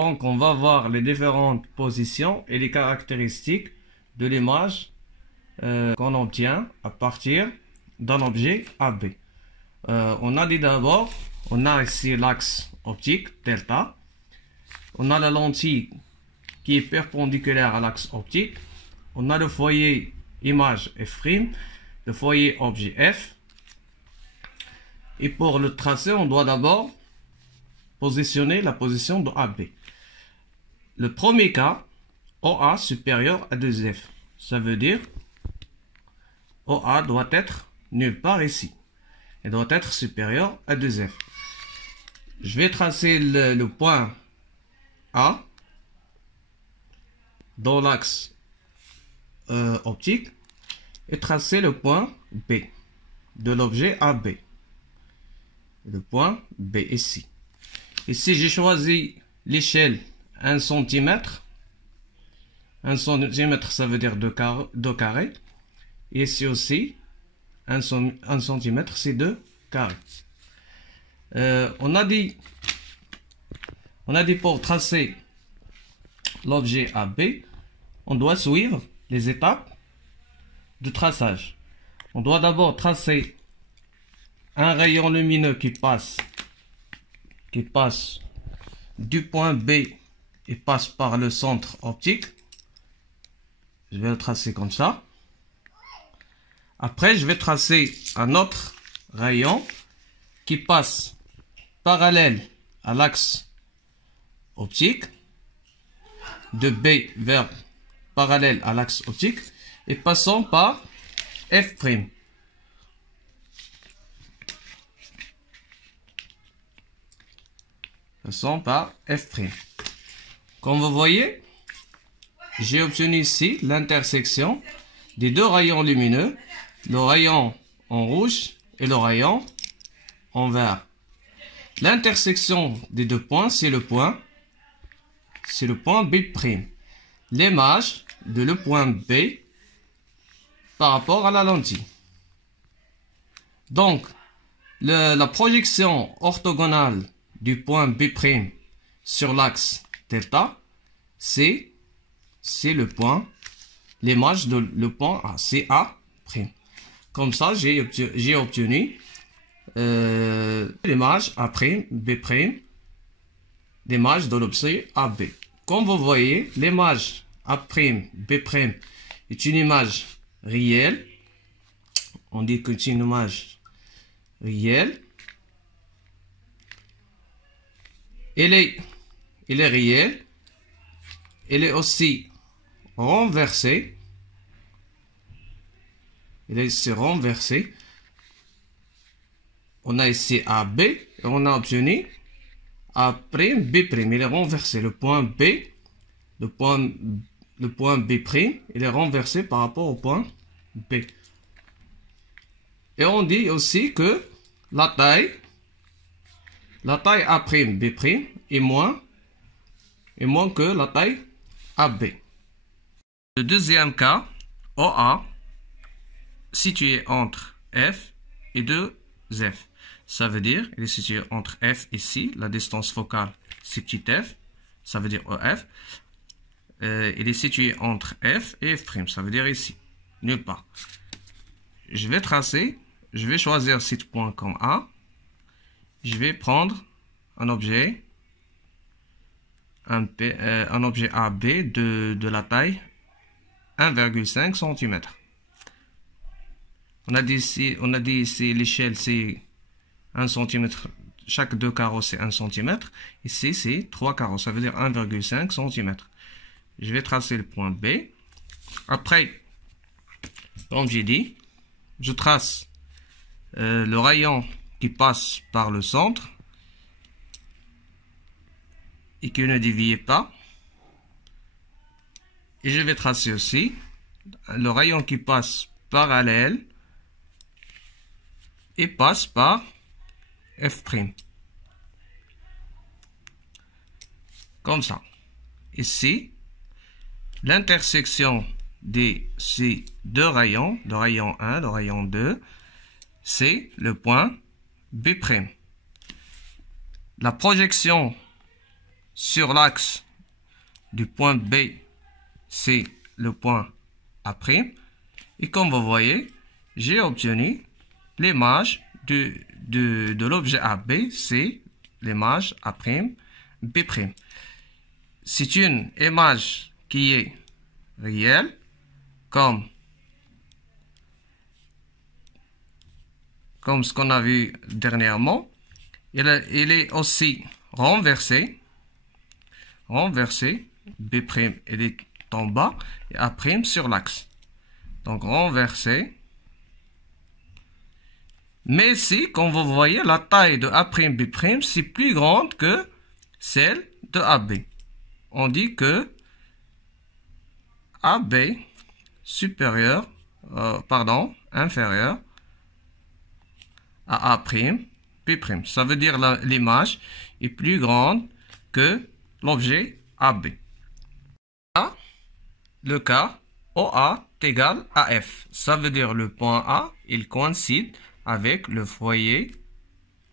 Donc, on va voir les différentes positions et les caractéristiques de l'image qu'on obtient à partir d'un objet AB. On a dit d'abord, on a ici l'axe optique, delta. On a la lentille qui est perpendiculaire à l'axe optique. On a le foyer image F', le foyer objet F. Et pour le tracé, on doit d'abord positionner la position de AB. Le premier cas, OA supérieur à 2F. Ça veut dire OA doit être nulle part ici. Il doit être supérieur à 2F. Je vais tracer le point A dans l'axe optique et tracer le point B de l'objet AB. Le point B ici. Ici, j'ai choisi l'échelle 1 cm. 1 cm, ça veut dire 2 carrés. Et ici aussi, 1 cm, c'est 2 carrés. On a dit pour tracer l'objet AB, on doit suivre les étapes de traçage. On doit d'abord tracer un rayon lumineux qui passe du point B et passe par le centre optique. Je vais le tracer comme ça. Après, je vais tracer un autre rayon qui passe parallèle à l'axe optique, de B vers parallèle à l'axe optique et passant par F'. Passant par F'. Comme vous voyez, j'ai obtenu ici l'intersection des deux rayons lumineux, le rayon en rouge et le rayon en vert. L'intersection des deux points, c'est le point B'. L'image de le point B par rapport à la lentille. Donc, la projection orthogonale du point B' sur l'axe delta, c'est l'image de le point A, c'est A'. Comme ça, j'ai obtenu l'image A', B', l'image de l'objet AB. Comme vous voyez, l'image A', B' est une image réelle. On dit que c'est une image réelle. Elle est réelle. Elle est aussi renversée. Elle est ici renversée. On a ici AB et on a obtenu A', B'. Il est renversé. Le point B, le point B', il est renversé par rapport au point B. Et on dit aussi que la taille A', B' est moins que la taille AB. Le deuxième cas, OA, situé entre F et 2F. Ça veut dire, il est situé entre F ici, la distance focale, c'est petit f, ça veut dire EF. Il est situé entre F et F', ça veut dire ici, nulle part. Je vais choisir ce point comme A. Je vais prendre un objet AB de la taille 1,5 cm. On a dit ici l'échelle c'est 1 cm, chaque 2 carreaux c'est 1 cm. Ici c'est 3 carreaux, ça veut dire 1,5 cm. Je vais tracer le point B. Après, comme j'ai dit, je trace le rayon qui passe par le centre et qui ne dévie pas. Et je vais tracer aussi le rayon qui passe parallèle et passe par F'. Comme ça. Ici, l'intersection de ces deux rayons, le rayon 1, le rayon 2, c'est le point B'. La projection sur l'axe du point B, c'est le point A'. Et comme vous voyez, j'ai obtenu l'image de l'objet AB, c'est l'image A'B'. C'est une image qui est réelle, comme ce qu'on a vu dernièrement. Il est aussi renversé. B', elle est en bas et A' sur l'axe. Donc renversé. Mais ici, comme vous voyez, la taille de A'B', c'est plus grande que celle de AB. On dit que AB inférieur à A'B'. Ça veut dire l'image est plus grande que l'objet AB. Le cas OA est égal à F. Ça veut dire le point A, il coïncide avec le foyer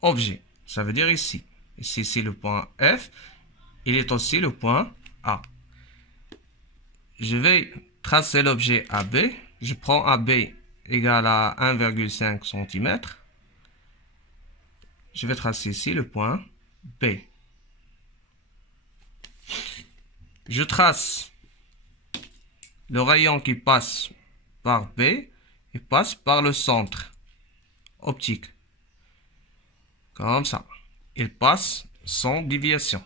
objet. Ça veut dire ici. Ici, c'est le point F. Il est aussi le point A. Je vais tracer l'objet AB. Je prends AB égal à 1,5 cm. Je vais tracer ici le point B. Je trace le rayon qui passe par B et passe par le centre optique. Comme ça. Il passe sans déviation.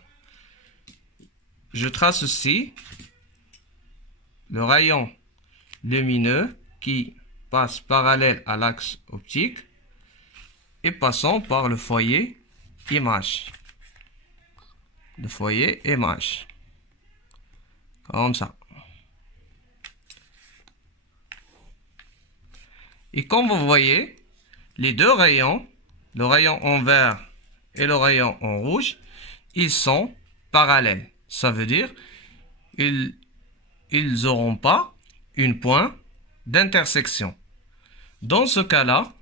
Je trace aussi le rayon lumineux qui passe parallèle à l'axe optique et passant par le foyer image. Le foyer image. Comme ça. Et comme vous voyez, les deux rayons, le rayon en vert et le rayon en rouge, ils sont parallèles. Ça veut dire ils n'auront pas une point d'intersection. Dans ce cas-là,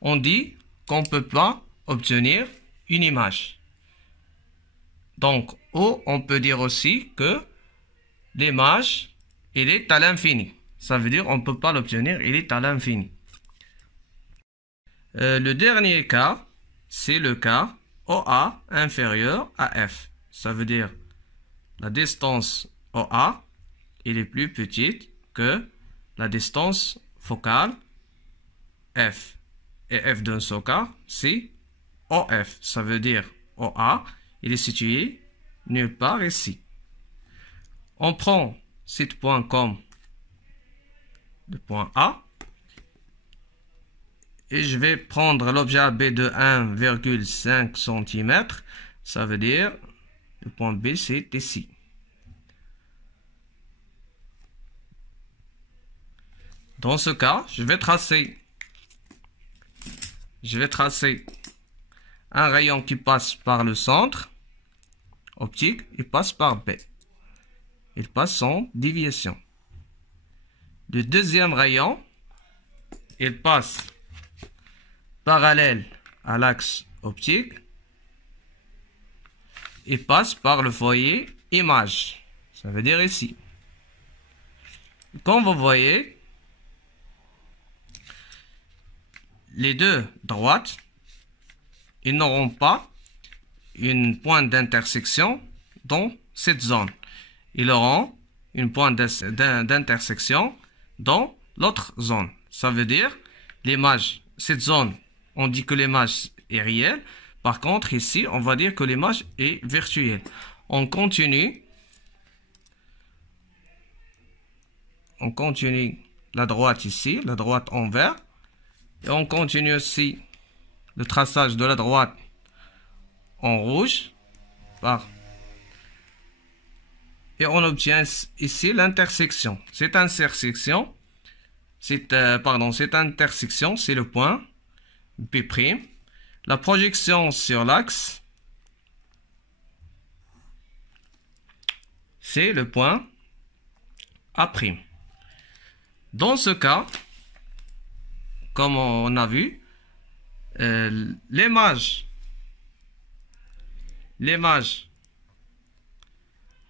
on dit qu'on ne peut pas obtenir une image. Donc, ou on peut dire aussi que l'image, elle est à l'infini. Ça veut dire on ne peut pas l'obtenir, il est à l'infini. Le dernier cas, c'est le cas OA inférieur à F. Ça veut dire la distance OA, elle est plus petite que la distance focale F. Et F d'un seul cas, c'est OF. Ça veut dire OA, il est situé nulle part ici. On prend ce point comme le point A. Et je vais prendre l'objet AB de 1,5 cm. Ça veut dire le point B, c'est ici. Dans ce cas, je vais tracer un rayon qui passe par le centre optique et passe par B. Il passe sans déviation. Le deuxième rayon, il passe parallèle à l'axe optique et passe par le foyer image. Ça veut dire ici. Comme vous voyez, les deux droites, ils n'auront pas une pointe d'intersection dans cette zone. Ils auront une pointe d'intersection dans l'autre zone. Ça veut dire l'image, cette zone, on dit que l'image est réelle. Par contre, ici, on va dire que l'image est virtuelle. On continue la droite ici, la droite en vert. Et on continue aussi le traçage de la droite en rouge. Et on obtient ici l'intersection. Cette intersection, c'est le point B'. La projection sur l'axe, c'est le point A'. Dans ce cas, comme on a vu, l'image L'image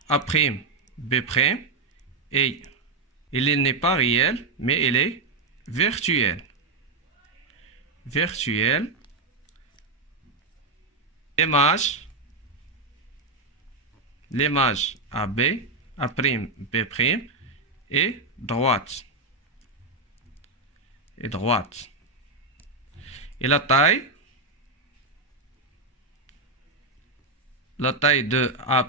A', B', et il n'est pas réel, mais il est virtuel. Virtuel. L'image AB, A', B' est droite. Et la taille de A',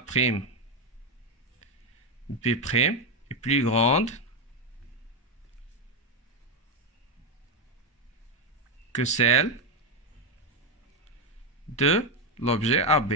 B' est plus grande que celle de l'objet AB.